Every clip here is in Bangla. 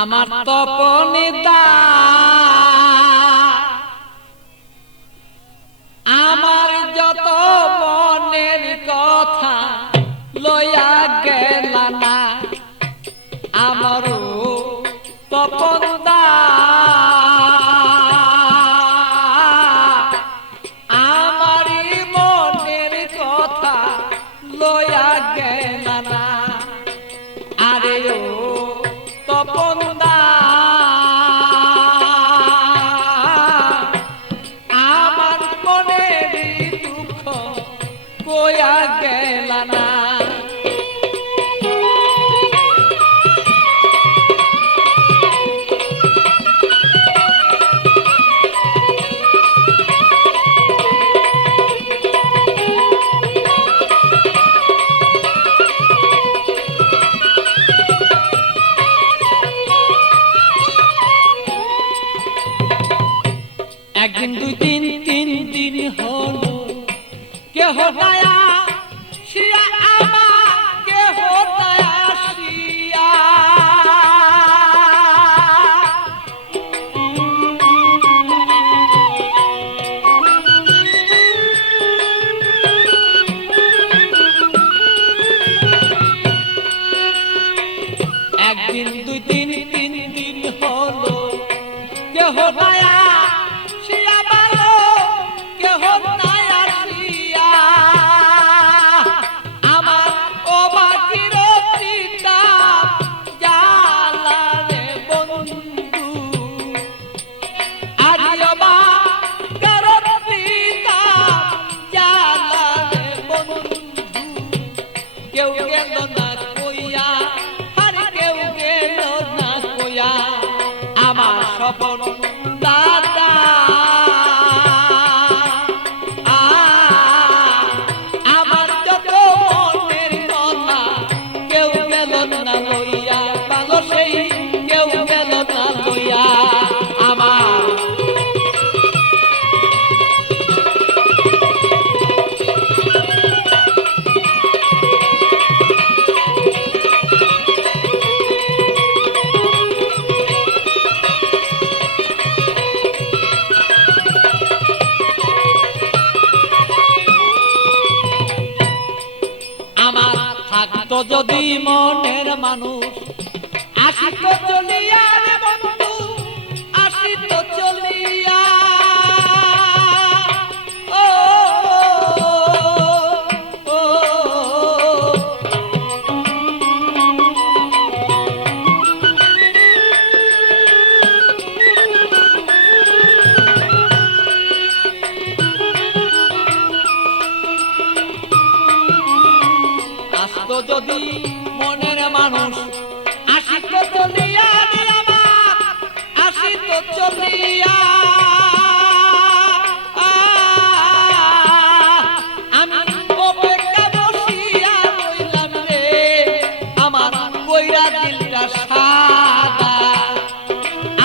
আমার তপনিতা আমার যত মনের কথা লইয়া গেল না আমারও তপনদা আমারই মনের কথা লইয়া গেল না আরে ও তপনদা আমার মনের দুঃখ কইয়া গেল না একদিন দুই দিন তিন দিন হলো কেহ দয়া শিয়া আমার কেহ দয়া শিয়া একদিন দুই দিন তিন দিন হলো কেহ দয়া যদি মনের মানুষ আসিত চলিয়া রে বন্ধু আসিত চলিয়া ও যদি মনের মানুষ আসিত চলিয়া রে আমার আসিত চলিয়া আমি অপেক্ষা বসিয়া রইলাম রে আমার কইরা দিলটা সাদা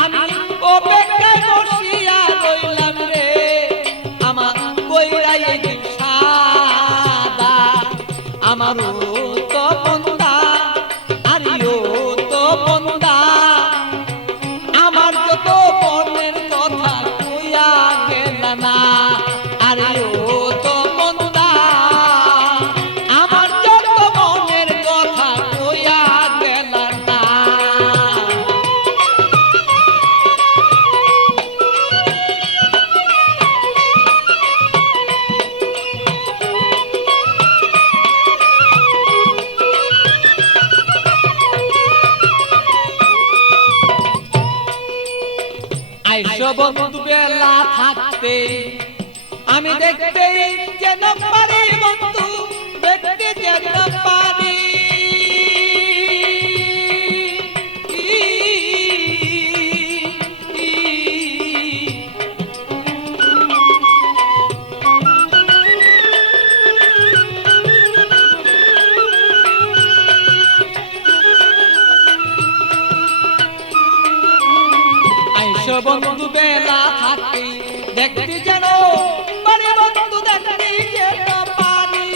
আমি অপেক্ষা বসিয়া রইলাম রে আমার কইরা দিল সাদা আমারও বন্ধু বেলা থাকতে আমি দেখতে যেন পারি বন্ধু দেখতে যেন পারি বন্ধু বেলা থাকি দেখতে যেন পারি বন্ধু দেখতে যেন পারি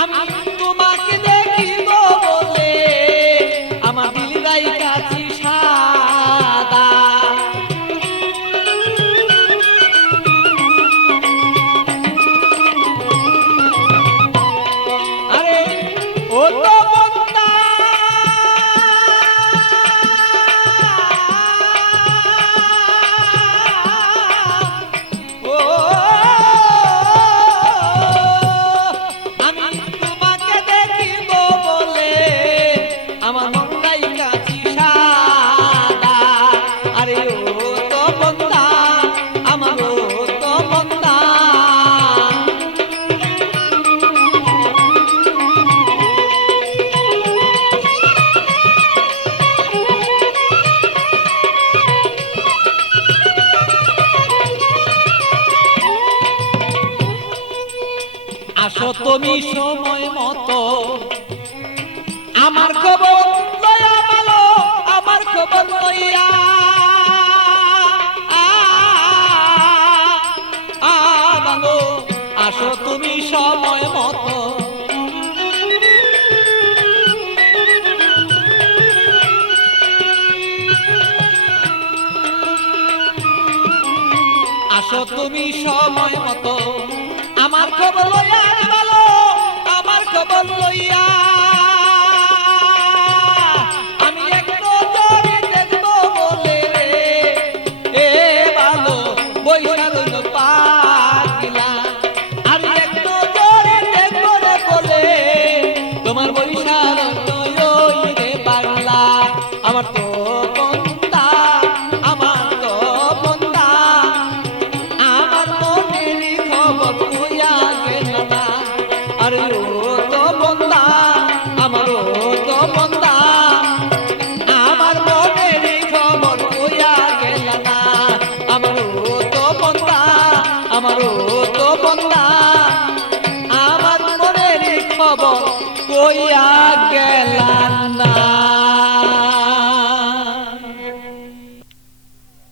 আমি তোমার তুমি সময় মতো আমার খবর লইয়া ভালো, আমার খবর লইয়া ভালো আসো তুমি সময় মতো। আসো তুমি সময় মতো আমার খবর লইয়া ভালো, আমার খবর লইয়া আমি একটু জোরে দেখবো বলে এ ভালো বৈশাখ পাগলা। আমি একটু জোরে দেখবো রে বলে তোমার বৈশাখ রে পাগলা। আমার তো বন্দা, আমার তো বন্দা, আমার মনের খবর কইয়া গেল না। আরে ও তো বন্দা, আমার ও তো বন্দা, আমার মনের খবর কইয়া গেল না। আমার ও তো বন্দা, আমার ও তো বন্দা, আমার মনের খবর কইয়া গেল না।